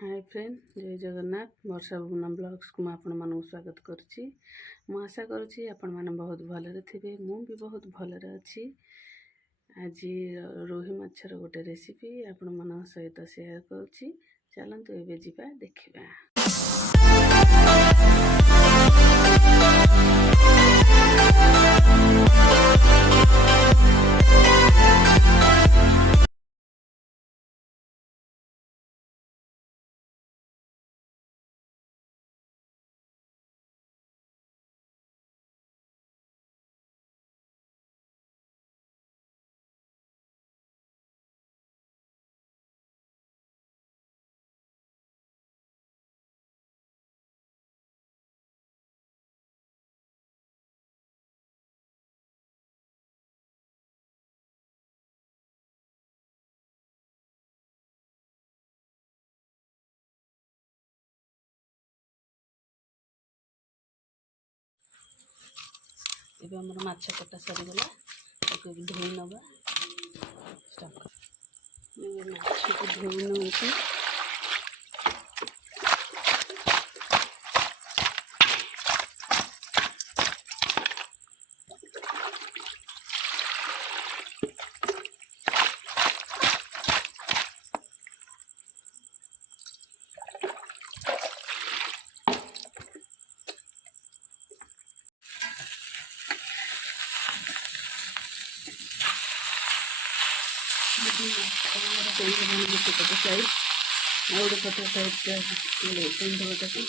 Hi friend, जय जगन्नाथ। वर्षा भुवना ब्लॉग्स को मैं स्वागत करुच्ची। मु आशा करुच्ची आपण मैंने बहुत भलरे थे। मु भी बहुत भलरे अच्छी। आज रोही माछर गोटे रेसिपी आपण मान सहित शेयर करुच्ची। चलतु एबे जिबा देखिबा। ଏବେ ଆମର ମାଛ କଟା ସରିଗଲା। ତାକୁ ଧୋଇ ନେବା। ମାଛକୁ ଧୋଇ ନେଉଛି। ଗୋଟେ ସାଇଡ୍ ଆଉ ଗୋଟେ ପଟ ସାଇଡ୍ଟା ପିନ୍ଧବ ତାକୁ।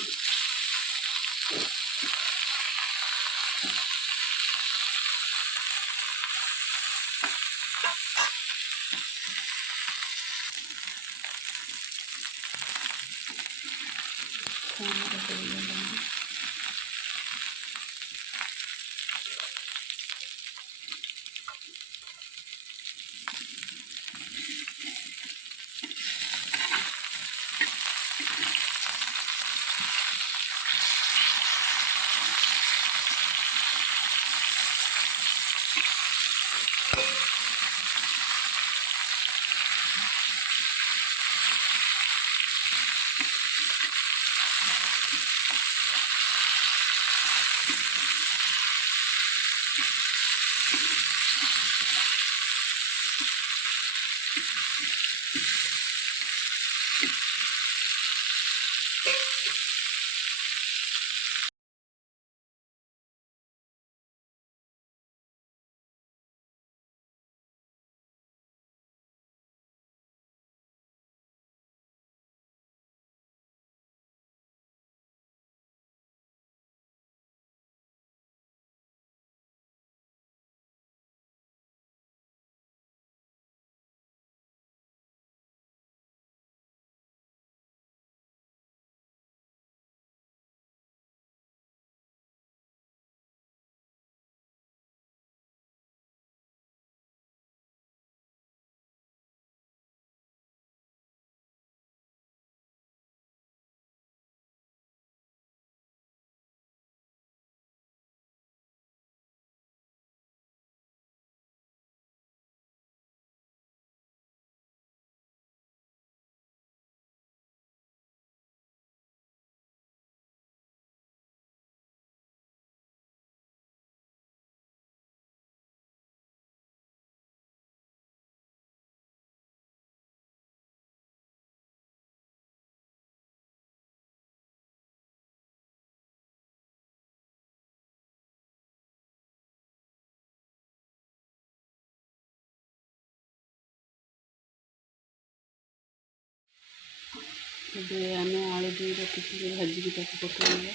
ଏବେ ଆମେ ଆଳୁ ଦୁଇ ରଖିଥିଲେ ଭାଜିକି ତାକୁ ପକାଇବା।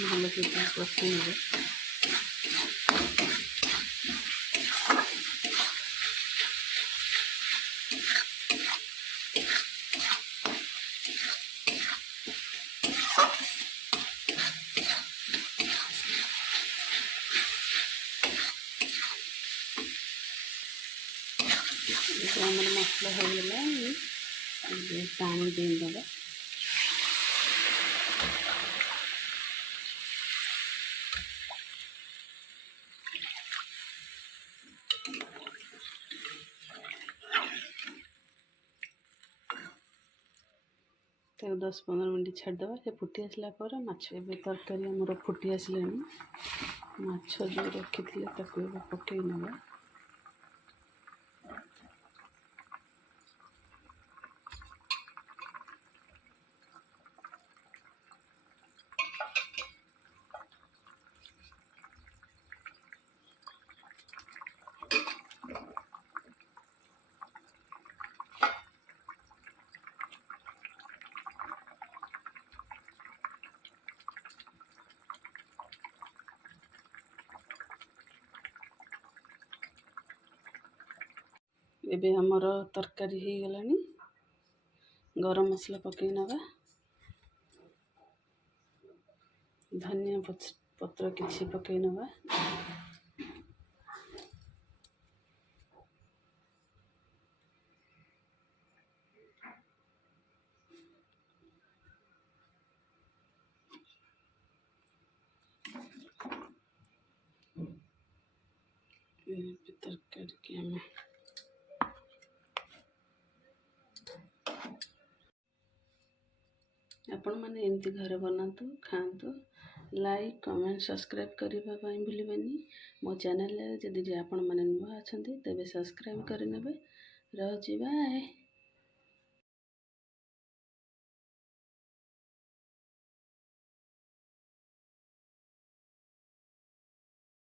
ଭଲସେ କଷି ନେବେ। ଆମର ମସଲା ହେଇଗଲା। ପାଣି ଦେଇଦେବା। ତାକୁ 10-15 ମିନିଟ୍ ଛାଡ଼ିଦେବା। ସେ ଫୁଟି ଆସିଲା ପରେ ମାଛ, ଏବେ ତରକାରୀ ଆମର ଫୁଟି ଆସିଲାଣି। ମାଛ ଯେଉଁ ରଖିଥିଲେ ତାକୁ ଏବେ ପକାଇ ନେବା। ଏବେ ଆମର ତରକାରୀ ହେଇଗଲାଣି। ଗରମ ମସଲା ପକାଇ ନେବା। ଧନିଆ ପତ୍ର କିଛି ପକାଇ ନେବା। ତରକାରୀକି ଆମେ ଆପଣମାନେ ଏମିତି ଘରେ ବନାନ୍ତୁ, ଖାଆନ୍ତୁ। ଲାଇକ୍, କମେଣ୍ଟ, ସବସ୍କ୍ରାଇବ୍ କରିବା ପାଇଁ ଭୁଲିବେନି। ମୋ ଚ୍ୟାନେଲରେ ଯଦି ଆପଣମାନେ ନୂଆ ଅଛନ୍ତି ତେବେ ସବସ୍କ୍ରାଇବ୍ କରିନେବେ। ରହୁଛି, ବାଏ।